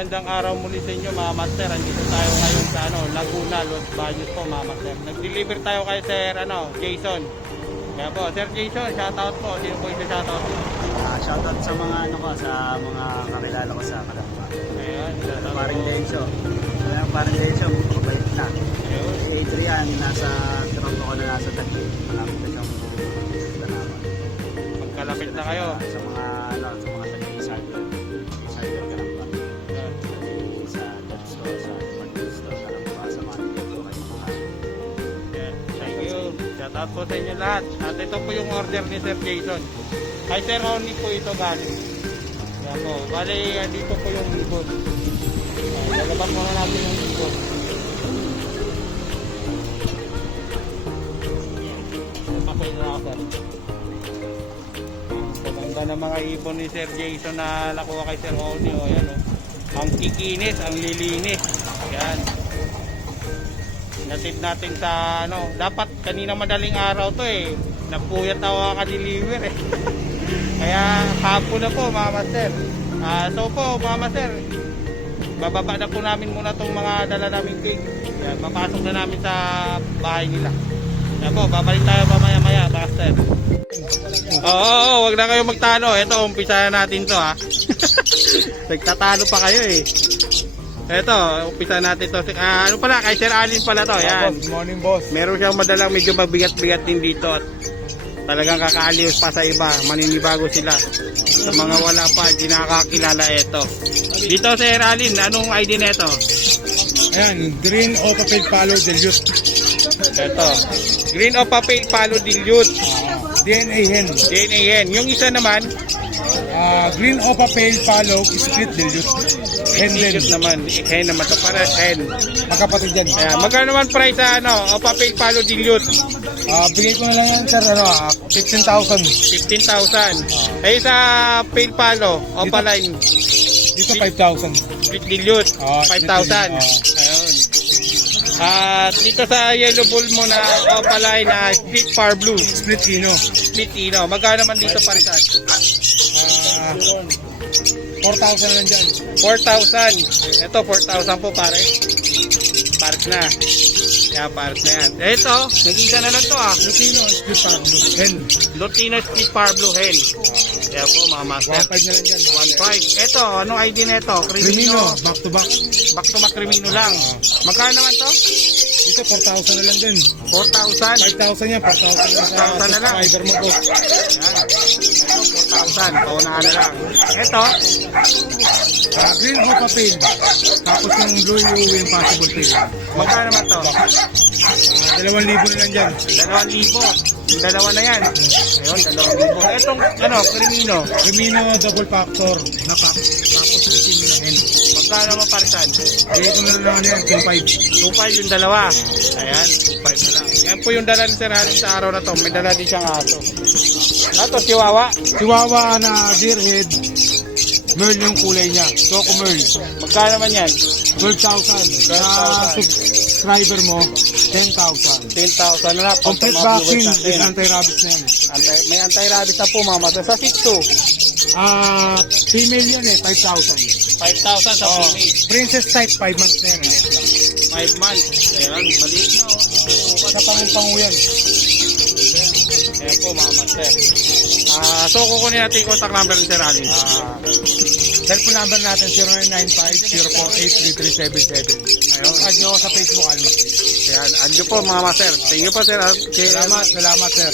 magandang araw muli sa inyo mga master. Andito tayo ngayon sa Laguna, Los Baños po mga master. Nag-deliver tayo kay Sir Jason. Kaya po, Sir Jason, shoutout po. Sino po yung shoutout po? Shoutout sa mga sa mga kakilala ko sa Kalamba. Ayun, shoutout Paring po. Denso. Paring Denso, mabait na. Ayun. Si Adrian, nasa Toronto ko na nasa Taguig. Malapit na siyang tanaman. Magkalapit na kayo. Sa mga Taguig-Cyber. Cyber Kalamba. Sa Dutsto, sa Dutsto, Kalamba, sa mga dito kayo mga. Yeah, thank you. Shoutout po sa inyo lahat. At ito po yung order ni Sir Jason. Kay Sir Ronnie po ito galing. Yan po. Bali, dito po yung libot. Lalabas muna natin yung libot. Papain na ako, sir. Maganda ng mga ibon ni Sir Jason na nakuha kay Sir Ronnie. O, yan, o. Ang kikinis, ang lilinis. Yan. Natid natin sa dapat kanina madaling araw to eh. Napuyat ako ka-deliver eh. Kaya hapon na po mga master. So po mga master, bababa na po namin muna tong mga dala namin cake. Yan, mapasok na namin sa bahay nila. Yan po, babalik tayo mamaya-maya master. Oo, wag na kayo magtalo. Ito, umpisa na natin to ha. Nagtatalo pa kayo eh. Ito, umpisa natin to. Ano pala, kay Sir Alin pala to. Yan. Good morning, boss. Meron siyang madalang medyo mabigat-bigat din dito. At talagang kakaaliw pa sa iba. Maninibago sila. Sa mga wala pa, hindi nakakilala ito. Dito Sir Alin, anong ID nito? Ayan, green o papel palo dilute. Ito. Green o papel palo dilute. DNA hen. DNA hen. Yung isa naman, Green o papel palo split dilute. Hen din. dilute naman. Hen naman ito. Para hen. Magkapatid yan. Ayan. Magkano naman price sa o papel palo dilute? Bigay ko na lang yan, sir. 15,000. 15,000. Eh sa pale palo, opaline. Dito 5,000. Split dilute, 5,000. Ayun. At dito sa yellow bull mo na opaline na split far blue. Split ino. Split ino. Magkano naman dito parisan? 4,000 lang dyan. 4,000. Ito 4,000 po pare. Pares na. Kaya pares na yan. Ito, nag-isa na lang to Lutino, split palo. Hen. Lutino split far blue hen. Kaya po mga master. 1,500 na lang dyan. 1.5. Ito, anong ID nito? Crimino, back to back. Back to back Crimino lang. Magkano naman to? Dito 4,000 na lang din. 4,000. 5,000 yan, 4,000 na sa 4,000 na lang. subscriber mo po. Yan. Ito, 4,000. Paunahan na lang. Ito, Green o papel. Tapos yung blue yung impossible pay. magkano naman to? 2,000 na lang dyan. 2,000. Yung dalawa na yan. Ayun, 2,000. Itong, Crimino. Crimino double factor na pack. Tapos Crimino na hen. Magkano naman parisan? Bigay ko na lang yan, 2,500. 2,500 yung dalawa. Ayan, 2,500 na lang. Yan po yung dala ni Sir Alin sa araw na to. May dala din siyang aso. Ito, Chihuahua. Chihuahua na deerhead. Merl yung kulay niya. Choco Merl. Magkano naman yan? 12,000. Sa 12,000. subscriber mo, 10,000. 10,000 na lang. Complete Pagka mga vaccine viewers with natin. anti-rabies na yan. May anti-rabies na po mga mata. Sa 6'2", Female yan 5,000. 5,000 sa Oh, female. princess type, 5 months na yan. 5 months. Ayan, maliit na Sa pangu yan. Ayan po mga master. So kukunin natin yung contact number ni Sir Alin. Cellphone number natin 0995-048-3377. Ayun. Add nyo ako sa Facebook, Alma. Ayan, andyo po mga master. Thank you po Sir. Salamat sir.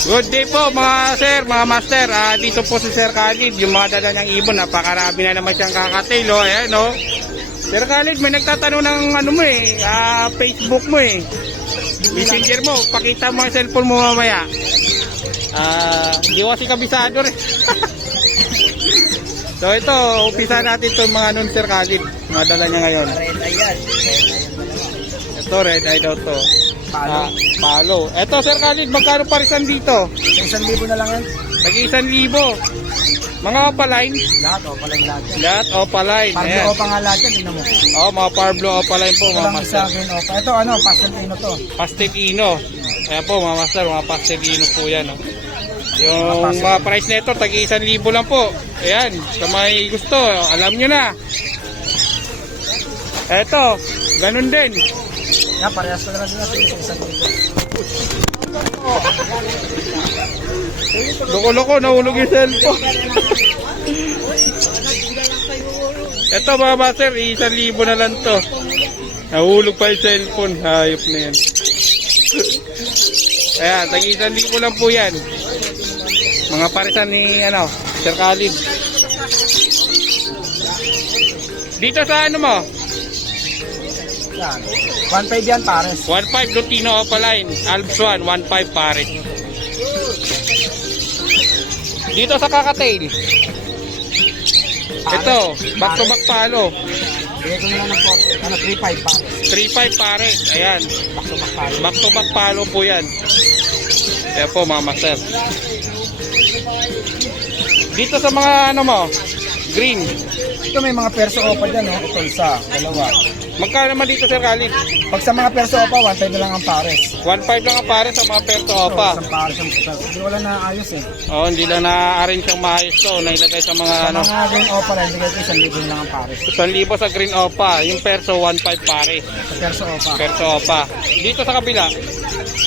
Good day po mga sir, mga master. Dito po si Sir Khalid, yung mga dala ng ibon. Napakarami na naman siyang kakatail. Ayan o. Sir Khalid, may nagtatanong ng mo Facebook mo Messenger mo, pakita mo ang cellphone mo mamaya. Hindi kasi kabisado rin. So ito, umpisa natin itong mga Sir Khalid. Mga dala niya ngayon. Red eye yan. Ito, red eye daw to. Palo. Palo. Ito Sir Khalid, magkano parisan dito? 1,000 na lang yan. Tag-1,000. Mga opaline. Lahat o, palang lahat yan. Lahat opaline. Parang Ayan. o pa nga lahat yan, tingnan mo. Mga Parblo opaline po Ito mga lang isa master. akin o. Ito pastel ino to. Pastel Ino. Ayan po mga master, mga Pastel Ino po yan. Yung mga price nito, tagi 1,000 lang po. Ayan, sa may gusto, alam nyo na. Eto, ganun din. Yan, parehas ko na rin natin sa isang dito. Loko-loko, nahulog yung cellphone. Eto mga master, 1,000 na lang to. Nahulog pa yung cellphone. Hayop na yan. Ayan, tagi 1,000 lang po yan. Mga parisan ni Sir Khalid. Dito sa ano mo? Yan. 1.5 yan, pares. 1.5 Lutino Opaline. Alps 1, 1.5 pare. Dito sa Kakatail. Ito, back to back palo. Bigay ko nila ng 3.5 pares. 3.5 pare. Ayan. Back to back pares. Back to back palo po yan. Ayan po mga master. Dito sa mga ano mo, green. Ito may mga perso opa dyan, no? Ito isa, dalawa. Magkano naman dito Sir Khalid? Pag sa mga perso opa, 1.5 na lang ang pares. 1.5 lang ang pare sa mga perto opa. Isang pares ang putas. Hindi wala na ayos eh. Oh, hindi lang na-arrange ang maayos to. Nailagay sa mga Sa ano. mga green opa lang, bigay ko 1,000 lang ang pares. 1,000 sa green opa. Yung perso 1.5 pare. Sa perso opa. Perso opa. Dito sa kabila,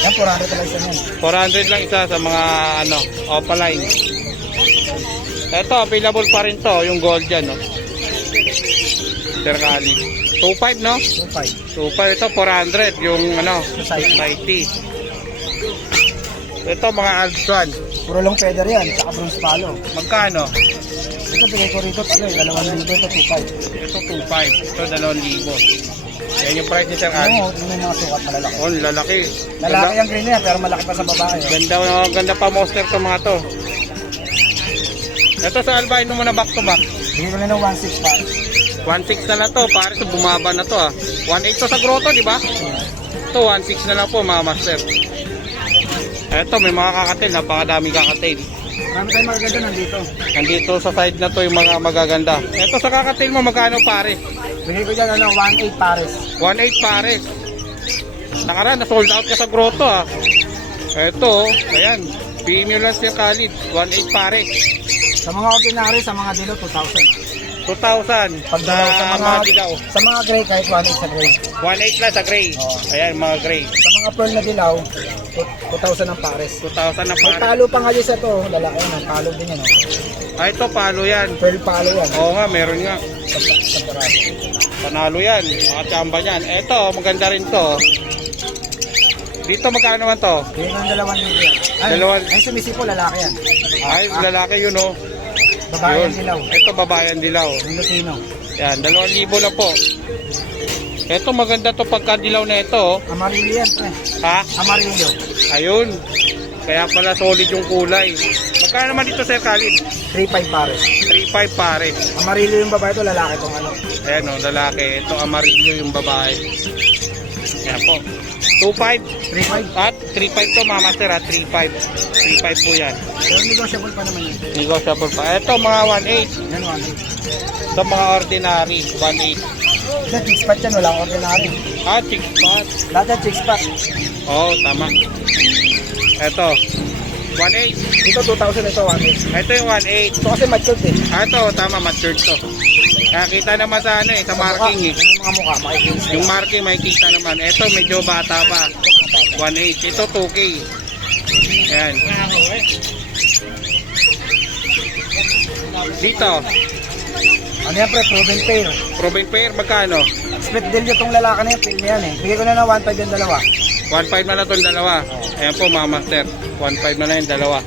Yan, 400 lang isa yan. 400 lang isa sa mga ano, opa line. Ito, available pa rin to, yung gold dyan, no? Sir Khalid. 2.5, no? 2.5. 2.5, ito 400, yung ano, Society. Ito, mga Alps 1. Puro long feather yan, saka bronze palo. Magkano? Ito, bigay ko rito, 2,000 ito, 2.5. Ito 2.5, ito 2,000. Yan yung price ni Sir Khalid. Oo, tingnan yung mga sukat malalaki. Oh, lalaki. Lalaki ang green niya, pero malaki pa sa babae. Oh. Ganda pa monster to mga to. Ito sa albino mo na back to back. Bigay ko na ng 1.6 pa. 1.6 na lang to, pare so bumaba na to ah. 1.8 to sa grotto, di ba? Ito 1.6 na lang po mga master. Ito may mga kakatil, napakadami kakatil. Marami tayong magaganda nandito. Nandito sa side na to yung mga magaganda. Ito sa kakatil mo magkano pare? Bigay ko dyan 1.8 pares. 1.8 pare. Nakaraan na sold out ka sa grotto ah. Ito, ayan. Premium lang siya Khalid, 1.8 pare. Sa mga ordinary, sa mga dilo, 2,000. 2,000. Pag sa mga dilaw. Sa mga gray, kahit 1.8 sa gray. 1.8 lang sa gray. Oo. Ayan, mga gray. Sa mga pearl na dilaw, 2,000 ang pares. 2,000 na May pare. palo pa nga yun sa to, lalaki yan, palo din yan. Oh. Ito, palo yan. Pearl palo yan. Oo nga, meron nga. Sa parado. Panalo yan. Mga tsamba yan. Ito, maganda rin to. Dito magkano man to? Bigay ko ng 2,000 yan. Ay, sumisipo, lalaki yan. Ay, lalaki yun oh. Babae Yun. ang dilaw. Ito, babayan dilaw. Yung Lutino. Yan, 2,000 lang po. Ito, maganda to pagkadilaw na ito oh. Amarillo yan, pre. Ha? Amarillo. Ayun. Kaya pala solid yung kulay. Magkano naman dito Sir Khalid? 3.5 pares. 3.5 pare. Amarillo yung babae to, lalaki tong ano. Ayan o, lalaki. Ito amarillo yung babae. Ayan po. 2.5 3.5. at 3.5 to mga master at 3.5. 3.5 po yan. Pero negotiable pa naman yun. Negotiable pa. Ito mga 1.8. Yan, 1.8. Ito mga ordinary 1.8. Sa chicks spot yan, walang ordinary. Ah, chick spot. Lahat yan chicks spot. Oo, tama. Ito. 1.8. Ito 2,000, ito 1.8. Ito yung 1.8. Ito kasi matured eh. Ah, ito, tama. Matured to. Kaya kita naman sa ano eh, sa marking eh. Yung mga mukha, makikita. Yung marking makikita naman. Ito medyo bata pa. 1.8. Ito 2K. Ayan. Dito. Ano yan, pre? Proven pair. Proven pair, magkano? Split deal yung tong lalaki na yan, pair na yan eh. Bigay ko na ng 1.5 yung dalawa. 1.5 na lang itong dalawa. Ayan po mga master. 1.5 na lang yung dalawa.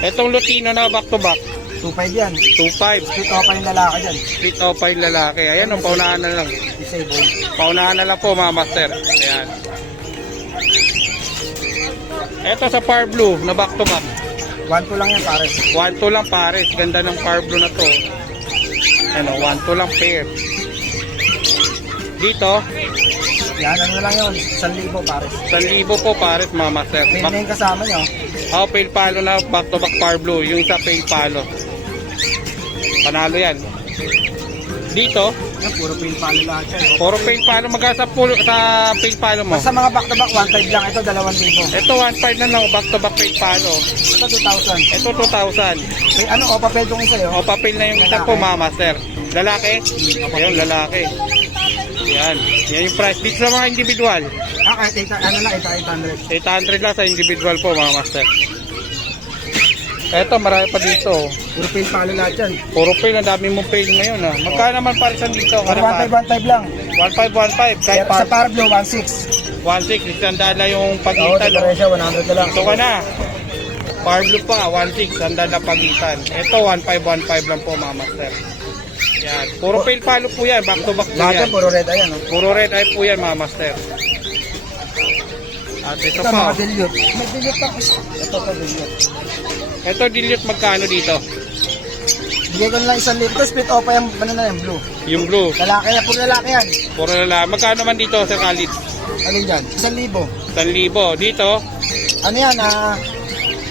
Itong Lutino na back to back. 2.5 yan. 2.5. Split opa yung lalaki dyan. Split off yung lalaki. Ayan, ang paunahan na lang. Disable. Paunahan na lang po mga master. Ayan. Ito sa Par Blue na back to back. 1.2 lang yan, pares. 1.2 lang pares. Ganda ng Par Blue na to. Ano, 1.2 lang pair. Dito, Yan, ano lang yun? 1,000 pares. 1,000 po pares mga master. Pair na yung kasama nyo. Oh, pale palo na back to back Par Blue. Yung sa pale palo. Panalo yan. Dito, Yan, puro pin palo lahat yan. Puro paint palo. Magkano sa paint palo mo? Basta mga back-to-back, 1.5 lang. Ito, 2,000. Ito 1.5 na lang, back to back paint palo. Ito, 2,000. Ito 2,000. May ano, o papel tong isa yun. O, papel na yung isa po mga master. Lalaki? Ayun, lalaki. Yan. Yan yung price. Dito sa mga individual. Kahit ano lang, 800. 800 lang sa individual po mga master. Eto, marami pa dito. Puro pin palo lahat yan. Puro paint. Ang dami mong paint ngayon ha. Magkano naman parisan dito? Puro 1.5 lang. 1.5. Kahit Sa Parblo, 1.6. 1.6. Isang dala yung Oo, pagitan. no? diferensya, 100 na lang. Ito ka na. Parblo pa, 1.6. Isang dala pagitan. Ito, 1.5 lang po mga master. Yan. Puro paint palo po yan. Back to back po Lahat yan. yan, puro red eye, ano. Puro red eye po yan mga master. At ito Ito, pa. mga dilute. May dilute pa. Ito pa, dilute. Ito dilute magkano dito? Bigay ko na lang 1,000. Ito, split off pa yung, ano na yung blue. Yung blue. Lalaki na, puro lalaki yan. Puro lalaki. Magkano naman dito Sir Khalid? Alin dyan? 1,000. 1,000. Dito, Ano yan,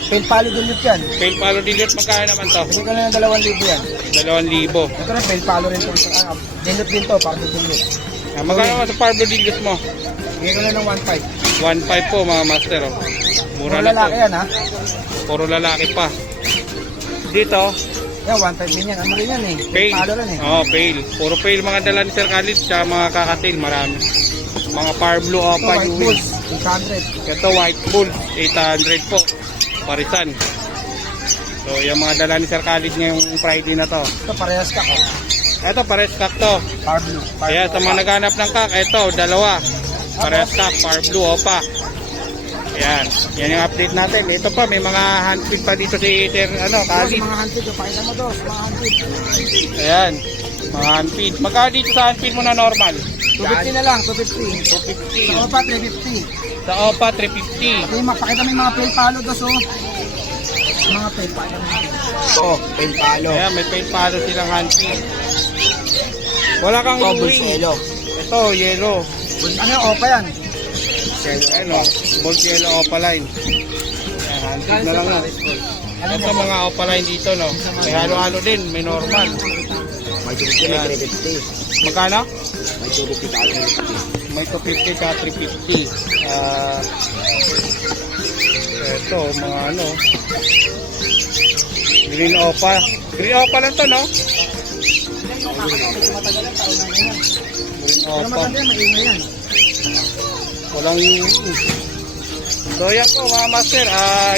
paint palo dilute yan. paint palo dilute magkano naman to? Bigay ko na lang 2,000 yan. 2,000. Ito na, paint palo rin ito. Dilute din to, para dilute. Ah, magkano naman sa Parblo dilute mo? Bigay ko na ng 1.5. 1.5 po mga master. Oh. Mura Puro na lalaki to. yan, ha. Puro lalaki pa. Dito, Yan, 1.5 din yan. Ano rin yan, eh. Paint pale. palo rin, eh. Oh, pale. Puro pale mga dala ni Sir Khalid sa mga kakatil. Marami. Mga Parblo, Ito, Opa, white Uwis. bulls, 800. Ito white bull, 800 po. Parisan. So, yung mga dala ni Sir Khalid ngayong Friday na to. Ito, parehas ka, oh. Ito, pares kak to. Par blue. Kaya sa mga naghanap ng kak, ito, dalawa. Pares kak, par blue, opa. Ayan. Yan yung update natin. Ito pa, may mga handpick pa dito si Sir, Ito, Khalid. sa mga handpid, pakita mo to, sa mga handpid. Ayan. Mga handpick. Magkano dito sa handpick mo na normal? 250 na lang, 250. 250. Sa opa, 350. Sa opa, 350. Ito yung pakita mo yung mga paint palo dos, oh. Mga paint palo. Oh, paint palo. Ayan, may paint palo silang handpick. Wala kang ring. Ito, yellow. Ano yung opa yan? Ano, bolt yellow opaline. Ayan, handpick na lang yan. Ito mga opaline dito, no? May halo-halo din, may normal. May 350. Magkano? May 250. May 250 ka 350. Ito, mga ano. Green opa. Green opa lang to, no? Matagalan, taon na yan. Green Pero opa. maganda yan, maingay yan. Walang So yan po mga master,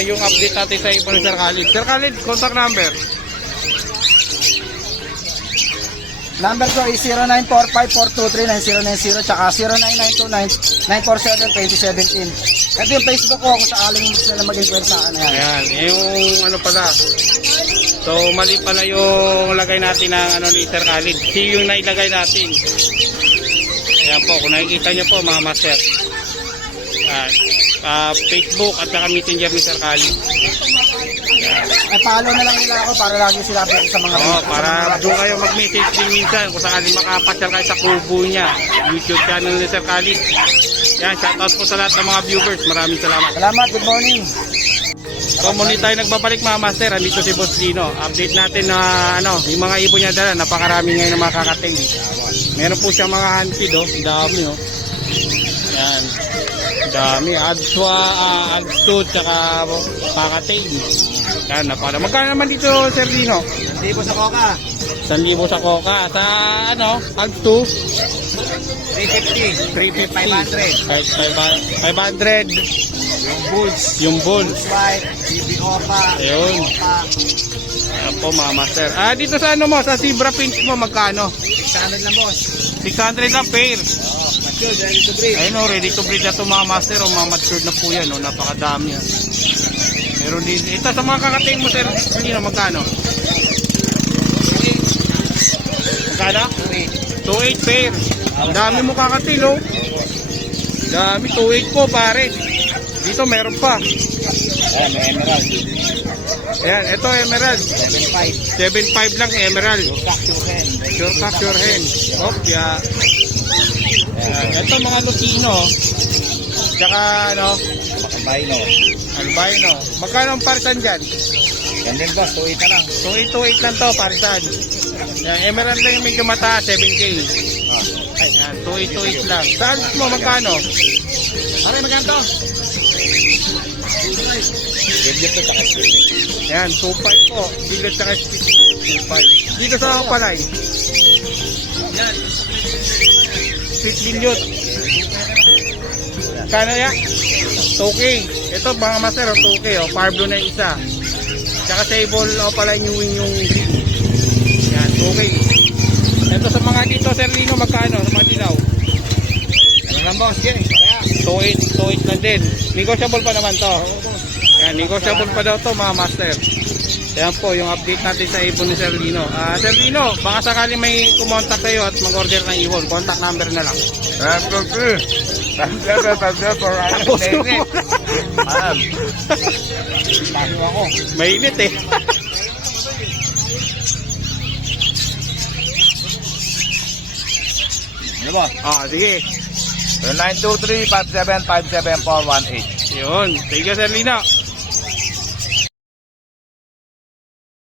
yung update natin sa ipo ni Sir Khalid. Sir Khalid, contact number. Number ko is 0945-423-9090 tsaka 0992-947-2017. Ito yung Facebook ko kung sakaling gusto nila mag-inquire sa akin. Ayan. Ayan, yung ano pala. So mali pala yung lagay natin ng ano ni Sir Khalid. Si yung nailagay natin. Ayan po, kung nakikita nyo po mga master. Facebook at saka messenger ni Sir Khalid. Ay, follow na lang nila ako para lagi sila update sa mga Oo, para doon kayo mag-message din minsan kung sakaling makapasyal kayo sa kubo niya. YouTube channel ni Sir Khalid. Yan, shoutout po sa lahat ng mga viewers. Maraming salamat. Salamat, good morning. So muli tayo nagbabalik mga master. Andito si Boss Dino. Update natin na ano, yung mga ibon niya dala. Napakarami ngayon ng mga kakating. Meron po siya mga handpid, oh. Dami, oh. Yan. Dami. Adso, tsaka kakating. Yan, napaka. Magkano naman dito, Sir Dino? Hindi po sa Coca. 1,000 sa Coca. Sa ano, Adso, 350. 350. 500. 500. Yung Bulls. Yung Bulls. White, BB Opa. Ayun. Opa. Ayan po mga master. Dito sa ano mo, sa zebra pinch mo, magkano? 600 lang, boss. 600 lang pair. Oh, mature, ready to breed. Ayun o, ready to breed na ito mga master o mga matured na po yan o, napakadami yan. Meron din, ito sa mga kakating mo sir, hindi na magkano? Magkano? 2.8 pair. Ang dami mo kakatil o. Dami, 2.8 po pare. Dito meron pa. Ayan, may emerald. Ayan, ito emerald. 7.5. 7.5 lang emerald. Your hen. Sure pack, sure hen. Opya. Ito mga Lutino. Tsaka ano, Albino. albino. Magkano ang parisan dyan? Yan din, boss. 2.8 na lang. 2.8 lang to parisan. Yan, emerald lang yung medyo mataas, 7K. Yan, 2828 lang. Sa adult mo, magkano? Aray, magkano to? Bigyan to sa kasi. Yan, 2.5 po. Billet sa split, 2.5. Dito sa palay. Yan. Split billiot. Kano yan? 2K. Ito, mga master, 2K. Power blue na yung isa. Tsaka sable o pala yung green. Yan, 2K. Ito sa mga dito, Sir Lino, magkano? Sa mga dilaw? Ano lang boss? Yan. Kaya. 2.8 na din. Negotiable pa naman to. Yan, negotiable pa daw to mga master. Yan po yung update natin sa ibon ni Sir Lino. Sir Lino, baka sakali may kumontak kayo at mag-order ng ibon, contact number na lang. Tapos mo. Paano ako? Mainit eh. Ano ba? Sige. 923-5757-418. Yun. Thank you, Sir Lino.